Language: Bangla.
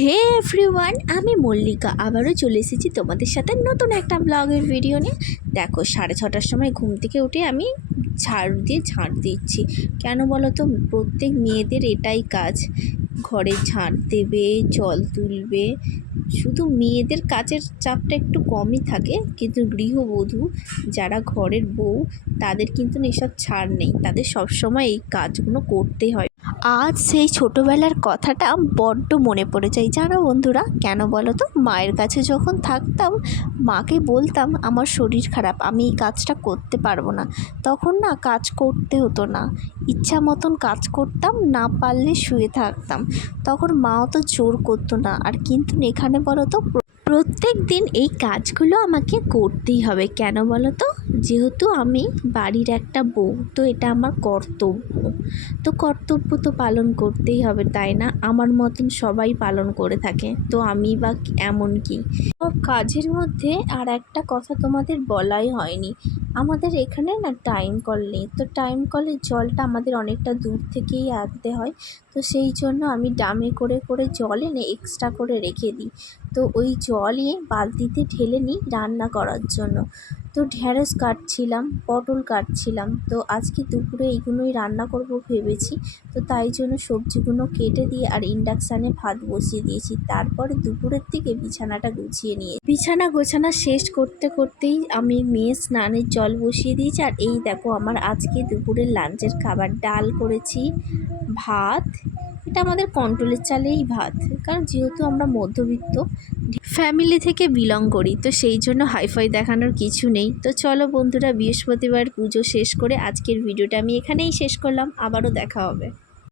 হে এভরিওয়ান, আমি মল্লিকা আবারও চলে এসেছি তোমাদের সাথে নতুন একটা ব্লগের ভিডিও নিয়ে। দেখো 6:30টার সময় ঘুম থেকে উঠে আমি ঝাড় দিচ্ছি। কেন বলো তো, প্রত্যেক মেয়েদের এটাই কাজ, ঘরে ঝাড় দেবে, জল তুলবে। শুধু মেয়েদের কাজের চাপটা একটু কমই থাকে, কিন্তু গৃহবধূ যারা ঘরের বউ তাদের কিন্তু এসব ছাড় নেই, তাদের সবসময় এই কাজগুলো করতেই হয়। আজ সেই ছোটোবেলার কথাটা বড্ড মনে পড়ে যায়। জানো বন্ধুরা, কেন বলো তো, মায়ের কাছে যখন থাকতাম মাকে বলতাম আমার শরীর খারাপ, আমি এই কাজটা করতে পারবো না। তখন না কাজ করতে হতো না, ইচ্ছা মতন কাজ করতাম, না পারলে শুয়ে থাকতাম। তখন মাও তো জোর করতো না। আর কিন্তু এখানে বলো তো, প্রত্যেক দিন এই কাজগুলো আমাকে করতেই হবে। কেন বলো তো, যেহেতু আমি বাড়ির একটা বউ, তো এটা আমার কর্তব্য। তো কর্তব্য তো পালন করতেই হবে, তাই না? আমার মতন সবাই পালন করে থাকে, তো আমি বা এমন কি। সব কাজের মধ্যে আর একটা কথা তোমাদের বলাই হয়নি, আমাদের এখানে না টাইম কল নেই। তো টাইম কলের জলটা আমাদের অনেকটা দূর থেকেই আনতে হয়। তো সেই জন্য আমি ড্রামে করে করে জল এনে এক্সট্রা করে রেখে দিই। তো ওই জলই বালতিতে ঢেলে নিই রান্না করার জন্য। তো ঢ্যাঁড়স কাটছিলাম, পটল কাটছিলাম, তো আজকে দুপুরে এইগুলোই রান্না করব ভেবেছি। তো তাই জন্য সবজিগুলো কেটে দিয়ে আর ইন্ডাকশানে ভাত বসিয়ে দিয়েছি। তারপরে দুপুরের দিকে বিছানাটা গুছিয়ে নিয়ে বিছানা গোছানা শেষ করতে করতেই আমি মেয়ে স্নানের জল বসিয়ে দিয়েছি। আর এই দেখো আমার আজকে দুপুরের লাঞ্চের খাবার, ডাল করেছি, ভাত। এটা আমাদের কন্ট্রোলের চালেই ভাত, কারণ যেহেতু আমরা মধ্যবিত্ত ফ্যামিলি থেকে বিলং করি, তো সেই জন্য হাইফাই দেখানোর কিছু নেই। তো চলো বন্ধুরা, বৃহস্পতিবার পুজো শেষ করে আজকের ভিডিওটা আমি এখানেই শেষ করলাম। আবারও দেখা হবে।